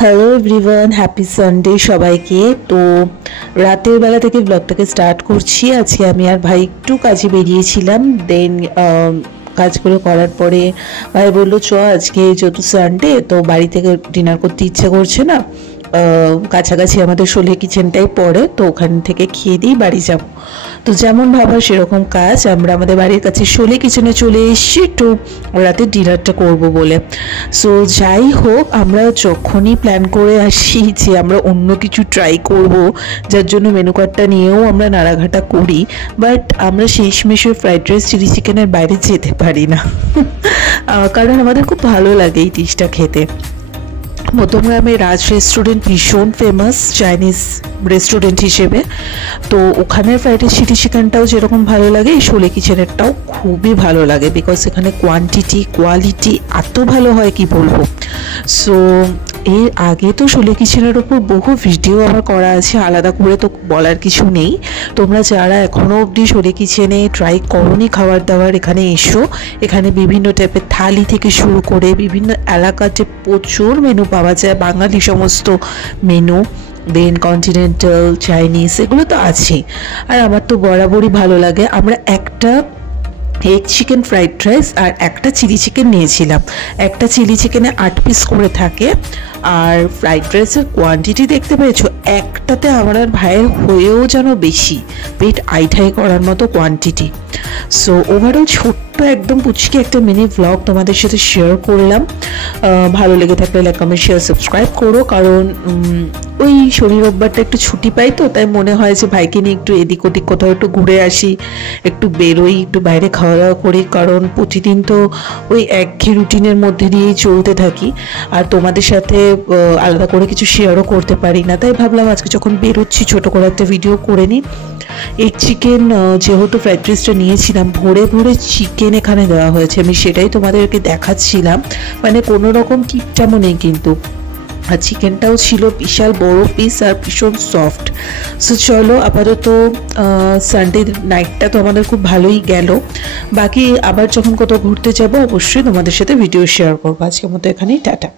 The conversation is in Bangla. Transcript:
হ্যালো এভরিওয়ান, হ্যাপি সানডে সবাইকে। তো রাতের বেলা থেকে ব্লগটাকে স্টার্ট করছি। আজকে আমি আর ভাই একটু কাজে বেরিয়েছিলাম। দেন কাজগুলো করার পরে ভাই বললো চ আজকে যেহেতু সানডে তো বাড়ি থেকে ডিনার করতে ইচ্ছে করছে না, কাছাকাছি আমাদের শোলে কিচেনটাই পড়ে, তো ওখান থেকে খেয়ে দিই বাড়ি যাব। তো যেমন ভাবা সেরকম কাজ, আমরা আমাদের বাড়ির কাছে শোলে কিচেনে চলে এসেছি একটু রাতে ডিনারটা করব বলে। সো যাই হোক, আমরা যখনই প্ল্যান করে আসি যে আমরা অন্য কিছু ট্রাই করব, যার জন্য মেনু কার্ডটা নিয়েও আমরা নাড়াঘাটা করি, বাট আমরা শেষমেশ ফ্রাইড রাইস চিলি চিকেনের বাইরে যেতে পারি না কারণ আমাদের খুব ভালো লাগে এই ডিশটা খেতে। মধ্যমগ্রামে রাজ রেস্টুরেন্ট ভীষণ ফেমাস চাইনিজ রেস্টুরেন্ট হিসেবে, তো ওখানের ফ্রাইড রাইস চিলি চিকেনটাও যেরকম ভালো লাগে এই শোলে কিচেনেরটাও খুবই ভালো লাগে, বিকজ এখানে কোয়ান্টিটি কোয়ালিটি এত ভালো হয় কি বলবো। সো এর আগে তো শোলে কিচেনের ওপর বহু ভিডিও আমার করা আছে, আলাদা করে তো বলার কিছু নেই। তোমরা যারা এখনও অবধি শোলে কিচেনে ট্রাই করোনি খাবার দাবার, এখানে এসো। এখানে বিভিন্ন টাইপের থালি থেকে শুরু করে বিভিন্ন এলাকাতে প্রচুর মেনু পাওয়া যায়, বাঙালি সমস্ত মেনু, দেন কন্টিনেন্টাল চাইনিজ এগুলো তো আছেই। আর আমার তো বরাবরই ভালো লাগে। আমরা একটা এগ চিকেন ফ্রাইড রাইস আর একটা চিলি চিকেন নিয়েছিলাম। একটা চিলি চিকেনে 8 পিস করে থাকে, আর ফ্রাইড রাইসের কোয়ান্টিটি দেখতে পেয়েছো, একটাতে আমার আর ভাইয়ের হয়েও যেন বেশি, পেট আইঠাই করার মতো কোয়ান্টিটি। সো ওভারঅল ছোট্ট একদম পুচকি একটা মিনি ভ্লগ তোমাদের সাথে শেয়ার করলাম। ভালো লেগে থাকলে লাইক কমেন্ট শেয়ার সাবস্ক্রাইব করো, কারণ ওই শনি রোববারটা একটু ছুটি পাই, তো তাই মনে হয় যে ভাইকে নিয়ে একটু এদিক ওদিক কোথাও একটু ঘুরে আসি, একটু বেরোই, একটু বাইরে খাওয়া দাওয়া করি, কারণ প্রতিদিন তো ওই একঘেয়ে রুটিনের মধ্যে দিয়েই চলতে থাকি, আর তোমাদের সাথে আলাদা করে কিছু শেয়ারও করতে পারি না। তাই ভাবলাম আজকে যখন বেরোচ্ছি ছোটো করে একটা ভিডিও করে নিই। এগ চিকেন যেহেতু ফ্রাইড রাইসটা নিয়েছিলাম, ভরে ভরে চিকেন এখানে দেওয়া হয়েছে, আমি সেটাই তোমাদেরকে দেখাচ্ছিলাম, মানে কোনো রকম কিপটামো নেই কিন্তু। আর চিকেনটাও ছিল বিশাল বড় পিস আর ভীষণ সফট। সো চলো, আপাতত সানডে নাইটটা তো আমাদের খুব ভালোই গেল। বাকি আবার যখন কোথাও ঘুরতে যাব অবশ্যই তোমাদের সাথে ভিডিও শেয়ার করবো। আজকের মতো এখানেই টাটা।